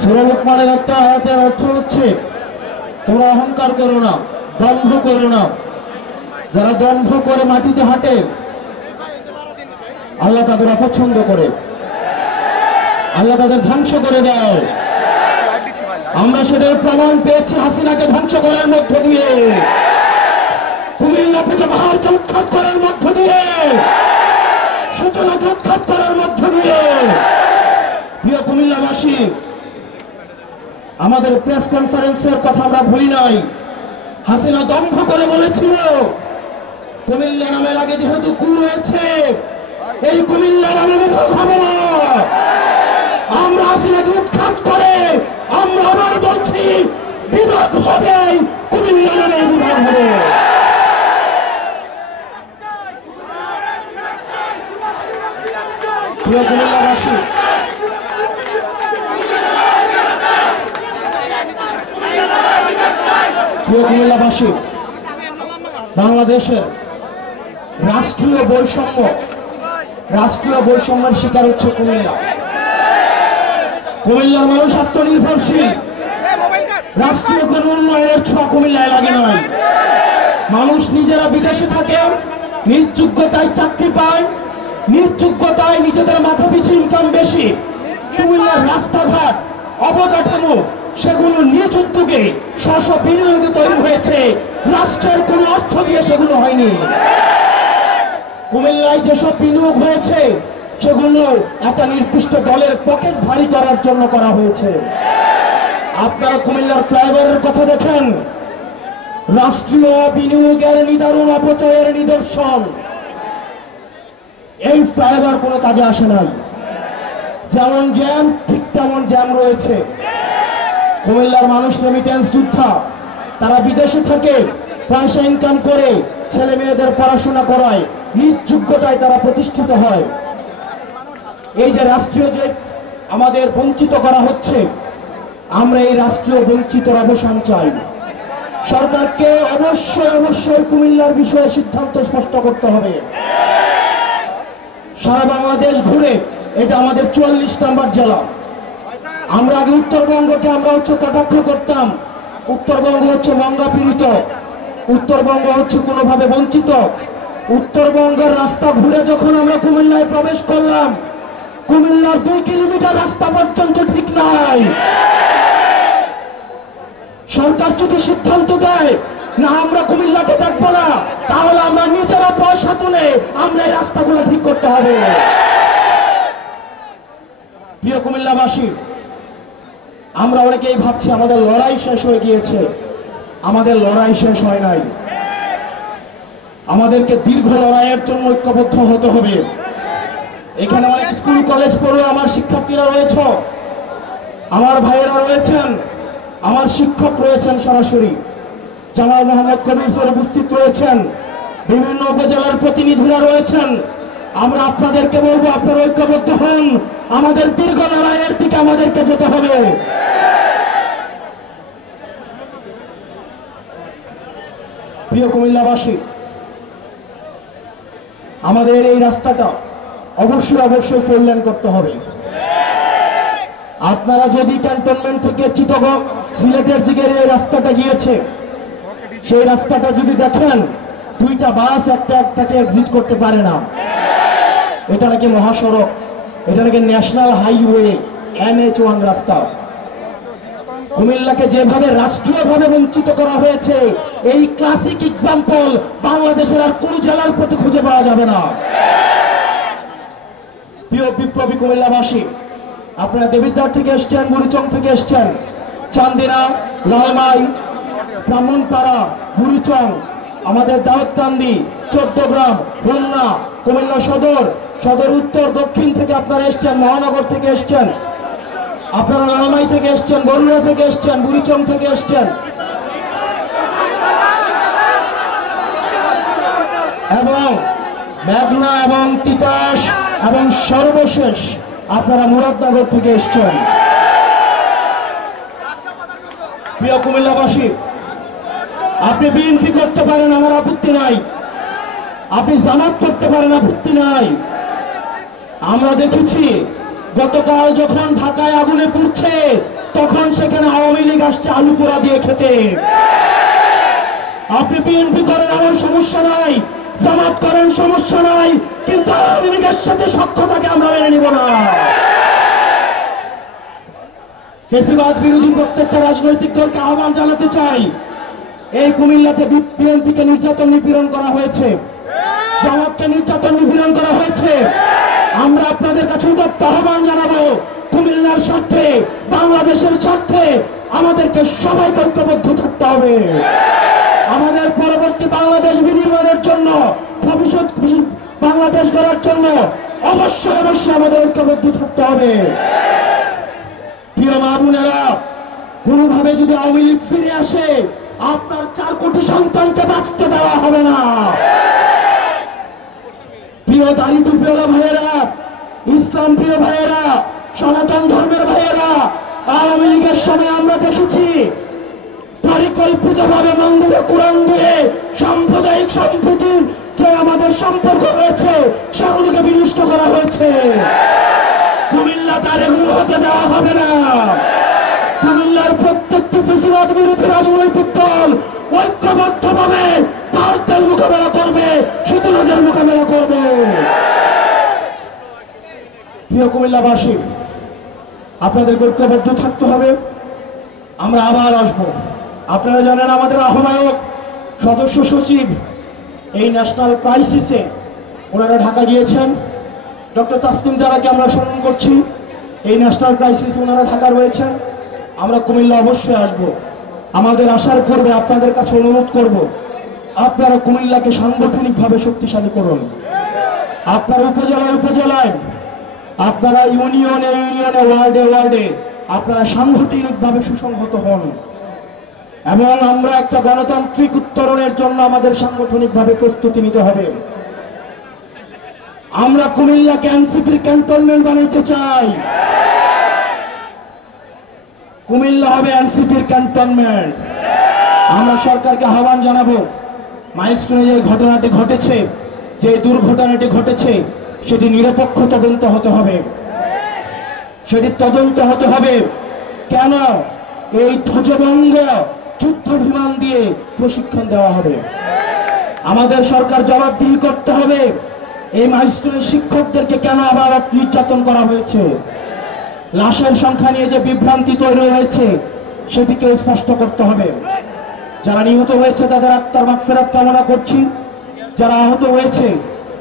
সূরা লুকমানের একটা আয়াতের অর্থ হচ্ছে তোমরা অহংকার করো না, দম্ভ করো না। যারা দম্ভ করে মাটিতে হাঁটে আল্লাহ তাদের অপছন্দ করে, আল্লাহ তাদের ধ্বংস করে দেয়। আমরা সেটার প্রমাণ পেয়েছি হাসিনাকে ধ্বংস করার মধ্য দিয়ে, কুমিল্লা থেকে পাহাড়কে উৎখাত করার মধ্য দিয়ে, সূচনাকে উৎখাত করার মধ্য দিয়ে। প্রিয় কুমিল্লাবাসী, আমাদের প্রেস কনফারেন্সের কথা আমরা ভুলি নাই। হাসিনা দম্ভ করে বলেছিল কুমিল্লা নামের আগে যেহেতু কু রয়েছে, এই কুমিল্লা নামে বিভাগ হবে না। আমরা হাসিনাকে উৎখাত করে আমরা আবার বলছি বিভাগ হবে, কুমিল্লা নামে বিভাগ হবে। প্রিয় কুমিল্লাবাসী, প্রিয় কুমিল্লাবাসী, বাংলাদেশের রাষ্ট্রীয় বৈষম্যের শিকার হচ্ছে কুমিল্লা। কুমিল্লার মানুষ আত্মনির্ভরশীল, রাষ্ট্রীয় কোন উন্নয়নের ছোঁয়া কুমিল্লায় লাগে নয়। মানুষ নিজেরা বিদেশে থাকে, নিজ যোগ্যতায় চাকরি পায়, নিজ যোগ্যতায় নিজেদের মাথা পিছু ইনকাম বেশি। কুমিল্লার রাস্তাঘাট, অবকাঠামো সেগুলো নিজ উদ্যোগে স্ব বিনিয়োগে তৈরি হয়েছে, রাষ্ট্রের কোনো অর্থ দিয়ে সেগুলো হয়নি। কুমিল্লায় যেসব বিনিয়োগ হয়েছে সেগুলো একটা নির্দিষ্ট দলের পকেট ভারী করার জন্য করা হয়েছে। আপনারা কুমিল্লার ফ্লাইওভারের কথা দেখেন, রাষ্ট্রীয় বিনিয়োগের নিদারুণ অপচয়ের নিদর্শন। এই ফ্লাইওভার কোনো কাজে আসে নাই, যেমন জ্যাম ঠিক তেমন জ্যাম রয়েছে। কুমিল্লার মানুষ রেমিটেন্স যোদ্ধা, তারা বিদেশে থাকে, পয়সা ইনকাম করে ছেলে মেয়েদের পড়াশোনা করায়, নিজ যোগ্যতায় তারা প্রতিষ্ঠিত হয়। এই যে রাষ্ট্রীয় যে আমাদের বঞ্চিত করা হচ্ছে, আমরা এই রাষ্ট্রীয় বঞ্চিতর অবসান চাই। সরকারকে অবশ্যই কুমিল্লার বিষয়ে সিদ্ধান্ত স্পষ্ট করতে হবে। সারা বাংলাদেশ ঘুরে এটা আমাদের 44 নম্বর জেলা। আমরা আগে উত্তরবঙ্গকে আমরা কটাক্ষ করতাম, উত্তরবঙ্গ হচ্ছে মঙ্গা পীড়িত, উত্তরবঙ্গ হচ্ছে কোনোভাবে বঞ্চিত। উত্তরবঙ্গের রাস্তা ঘুরে যখন আমরা কুমিল্লায় প্রবেশ করলাম, কুমিল্লার 2 কিলোমিটার রাস্তা পর্যন্ত ঠিক নাই। সরকার যদি সিদ্ধান্ত দেয় না আমরা কুমিল্লাকে দেখবো না, তাহলে আমরা নিজেরা পয়সা তুলে আমরা এই রাস্তাগুলো ঠিক করতে হবে। প্রিয় কুমিল্লাবাসী, আমরা অনেকেই ভাবছি আমাদের লড়াই শেষ হয়ে গিয়েছে। আমাদের লড়াই শেষ হয় নাই। আমাদেরকে দীর্ঘ লড়াইয়ের জন্য ঐক্যবদ্ধ হতে হবে। এখানে অনেক স্কুল কলেজ পড়ুয়া আমার শিক্ষার্থীরা রয়েছে, আমার ভাইয়েরা রয়েছেন, আমার শিক্ষক রয়েছেন, সরাসরি জামাল মোহাম্মদ কবির স্যার উপস্থিত রয়েছেন, বিভিন্ন উপজেলার প্রতিনিধিরা রয়েছেন। আমরা আপনাদেরকে বলবো আপনারা ঐক্যবদ্ধ হন, আমাদের দীর্ঘ লড়াইয়ের দিকে আমাদেরকে যেতে হবে। প্রিয় কুমিল্লাবাসী, আমাদের এই রাস্তাটা অবশ্যই 4 লেন করতে হবে। আপনারা যদি ক্যান্টনমেন্ট থেকে চিটাগং সিলেটের দিকে এই রাস্তাটা গিয়েছে, সেই রাস্তাটা যদি দেখেন 2টা বাস একটাকে এক্সিট করতে পারে না। এটা নাকি মহাসড়ক, এটা নাকি ন্যাশনাল হাইওয়ে NH1 রাস্তা। কুমিল্লাকে যেভাবে রাষ্ট্রীয়ভাবে বঞ্চিত করা হয়েছে, এই ক্লাসিক এক্সাম্পল বাংলাদেশের আর কোন জেলার প্রতি খুঁজে পাওয়া যাবে না। প্রিয় বিপ্লবী কুমিল্লাবাসী, আপনারা দেবিদ্বার থেকে এসছেন, বুড়িচং থেকে এসছেন, চান্দিনা, লালমাই, ব্রাহ্মণপাড়া, বুড়িচং, আমাদের দাউদকান্দি, 14 গ্রাম, খুলনা, কুমিল্লা সদর, সদর উত্তর দক্ষিণ থেকে আপনারা এসছেন, মহানগর থেকে এসছেন, আপনারা লালমাই থেকে এসছেন, বরুড়া থেকে এসছেন, বুড়িচং থেকে এসছেন, এবং মেঘনা এবং তিতাস, এবং সর্বশেষ আপনারা মুরাদনগর থেকে এসছেন। প্রিয় কুমিল্লাবাসী, আপনি বিএনপি করতে পারেন, আমার আপত্তি নাই। আপনি জামাত করতে পারেন, আপত্তি নাই। আমরা দেখেছি গতকাল যখন ঢাকায় আগুনে পুড়ছে তখন সেখানে আওয়ামী লীগ আসছে আলু পোড়া দিয়ে খেতে। আপনি বিএনপি করেন, আমার সমস্যা নাই, জামাত করেন, সমস্যা নাই, কিন্তু আওয়ামী লীগের সাথে সখ্যতাকে আমরা মেনে নিব না। ফেসিবাদ বিরোধী প্রত্যেকটা রাজনৈতিক দলকে আহ্বান জানাতে চাই, এই কুমিল্লাতে বিএনপিকে নির্যাতন নিপীড়ন করা হয়েছে, জামাতকে নির্যাতন নিপীড়ন করা হয়েছে। আমরা আপনাদের কাছে উদাত্ত আহ্বান জানাবো, কুমিল্লার স্বার্থে, বাংলাদেশের স্বার্থে আমাদেরকে সবাইকে ঐক্যবদ্ধ থাকতে হবে। আমাদের পরবর্তী বাংলাদেশ বিনির্মাণের জন্য, ভবিষ্যৎ বাংলাদেশ গড়ার জন্য অবশ্যই অবশ্যই আমাদের ঐক্যবদ্ধ থাকতে হবে। প্রিয় মা বোনেরা, কোনোভাবে যদি আওয়ামী লীগ ফিরে আসে, আপনার 4 কোটি সন্তানকে বাঁচতে দেওয়া হবে না। প্রিয় দাড়ি টুপিওয়ালা ভাইয়েরা, ইসলাম প্রিয় ভাইয়েরা, সনাতন ধর্মের ভাইয়েরা, আওয়ামী লীগের সময় আমরা দেখেছি পরিকল্পিতভাবে মন্দিরে কোরআন দিয়ে সাম্প্রদায়িক সম্প্রীতির যে আমাদের সম্পর্ক রয়েছে সেগুলোকে বিনষ্ট করা হয়েছে। কুমিল্লা তার এগুলো হতে দেওয়া হবে না। কুমিল্লার প্রত্যেকটি ফেসিবাদ বিরোধী রাজনৈতিক দল ঐক্যবদ্ধভাবে ভারতের মোকাবেলা করবে, শত্রুদের মোকাবেলা করবে। প্রিয় কুমিল্লাবাসী, আপনাদের ঐক্যবদ্ধ থাকতে হবে। আমরা আবার আসবো। আপনারা জানেন আমাদের আহ্বায়ক, সদস্য সচিব এই ন্যাশনাল ক্রাইসিসে ওনারা ঢাকা গিয়েছেন। ডক্টর তাসলিম জারাকে আমরা স্মরণ করছি। এই ন্যাশনাল ক্রাইসিস ওনারা ঢাকা রয়েছেন। আমরা কুমিল্লা অবশ্যই আসব। আমাদের আসার পূর্বে আপনাদের কাছে অনুরোধ করব, আপনারা কুমিল্লাকে সাংগঠনিকভাবে শক্তিশালী করুন। আপনারা উপজেলায় উপজেলায়, আপনারা ইউনিয়নে ইউনিয়নে, ওয়ার্ডে ওয়ার্ডে আপনারা সাংগঠনিকভাবে সুসংহত হন এবং আমরা একটা গণতান্ত্রিক উত্তরণের জন্য আমাদের সাংগঠনিকভাবে প্রস্তুতি নিতে হবে। আমরা কুমিল্লাকে এনসিপির ক্যান্টনমেন্ট বানাইতে চাই। কুমিল্লা হবে এনসিপির ক্যান্টনমেন্ট। আমরা সরকারকে আহ্বান জানাবো, মাইলস্টোনে যে ঘটনাটি ঘটেছে, যে দুর্ঘটনাটি ঘটেছে, সেটি নিরপেক্ষ তদন্ত হতে হবে। সেটি তদন্ত হতে হবে। কেন এই ধ্বজভঙ্গ যুদ্ধ বিমান দিয়ে প্রশিক্ষণ দেওয়া হবে? আমাদের সরকার জবাবদিহি করতে হবে। এই মাইলস্টোনের শিক্ষকদেরকে কেন আবার নির্যাতন করা হয়েছে? লাশের সংখ্যা নিয়ে যে বিভ্রান্তি তৈরি হয়েছে সেটিকে স্পষ্ট করতে হবে। যারা নিহত হয়েছে তাদের আত্মার মাগফিরাত কামনা করছি। যারা আহত হয়েছে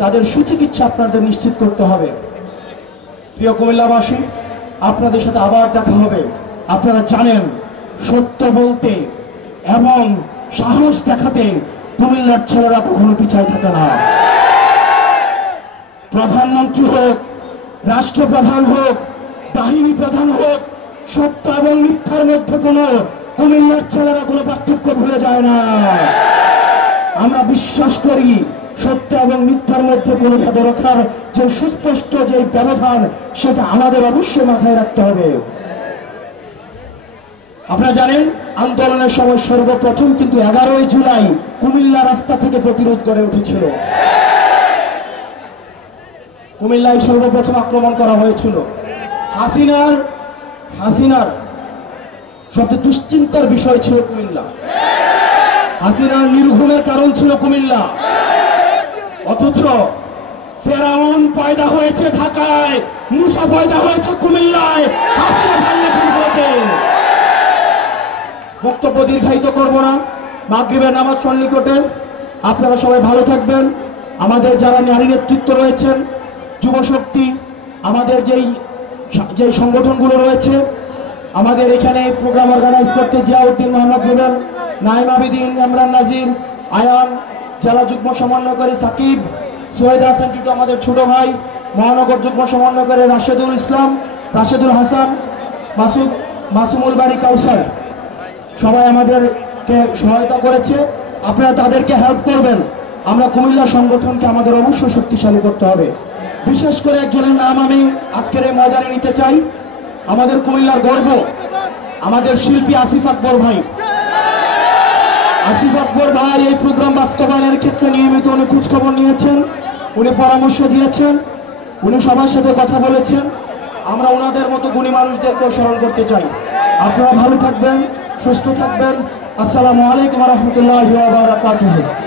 তাদের সুচিকিৎসা আপনাদের নিশ্চিত করতে হবে। প্রিয় কুমিল্লাবাসী, আপনাদের সাথে আবার দেখা হবে। আপনারা জানেন, সত্য বলতে এবং সাহস দেখাতে কুমিল্লার ছেলেরা কখনো পিছায় থাকে না। প্রধানমন্ত্রী হোক, রাষ্ট্রপ্রধান হোক, বাহিনী প্রধান হোক, সত্য এবং মিথ্যার মধ্যে কোনো কুমিল্লার ছেলেরা কোনো পার্থক্য ভুলে যায় না। আমরা বিশ্বাস করি সত্য এবং মিথ্যার মধ্যে কোনো ভেদ রাখার যে সুস্পষ্ট যে ব্যবধান, সেটা আমাদের অবশ্যই মাথায় রাখতে হবে। আপনারা জানেন, আন্দোলনের সময় সর্বপ্রথম কিন্তু 11ই জুলাই কুমিল্লা রাস্তা থেকে প্রতিরোধ গড়ে উঠেছিল। কুমিল্লায় সর্বপ্রথম আক্রমণ করা হয়েছিল। হাসিনার সবচেয়ে দুশ্চিন্তার বিষয় ছিল কুমিল্লা। হাসিনার নির্ঘুমের কারণ ছিল কুমিল্লা। অথচ ফেরাউন পয়দা হয়েছে ঢাকায়, মুসা পয়দা হয়েছে কুমিল্লায়। হাসিনা ভাঙিয়েছেন ভারতে। বক্তব্য দীর্ঘায়িত করব না, মাগরিবের নামাজ সন্নিকটে। আপনারা সবাই ভালো থাকবেন। আমাদের যারা নারী নেতৃত্ব রয়েছেন, যুবশক্তি, আমাদের যেই সংগঠনগুলো রয়েছে, আমাদের এখানে প্রোগ্রাম অর্গানাইজ করতে জিয়াউদ্দিন, মোহাম্মদ রুবেল, নাইম আবিদিন, ইমরান নাজির, আয়ান, জেলা যুগ্ম সমন্বয়কারী সাকিব, সোহেদ হাসান টিটু আমাদের ছোট ভাই, মহানগর যুগ্ম সমন্বয়কারী রাশেদুল ইসলাম, রাশেদুল হাসান, মাসুমুল বাড়ি, কাউসার, সবাই আমাদেরকে সহায়তা করেছে। আপনারা তাদেরকে হেল্প করবেন। আমরা কুমিল্লা সংগঠনকে আমাদের অবশ্যই শক্তিশালী করতে হবে। বিশেষ করে একজনের নাম আমি আজকের এই ময়দানে নিতে চাই। আমাদের কুমিল্লার গর্ব, আমাদের শিল্পী আসিফ আকবর ভাই। আসিফ আকবর ভাই এই প্রোগ্রাম বাস্তবায়নের ক্ষেত্রে নিয়মিত উনি খোঁজখবর নিয়েছেন, উনি পরামর্শ দিয়েছেন, উনি সবার সাথে কথা বলেছেন। আমরা ওনাদের মতো গুণী মানুষদেরকেও স্মরণ করতে চাই। আপনারা ভালো থাকবেন, সুস্থ থাকবেন। আসসালামু আলাইকুম ওয়া রাহমাতুল্লাহি ওয়া বারাকাতুহু।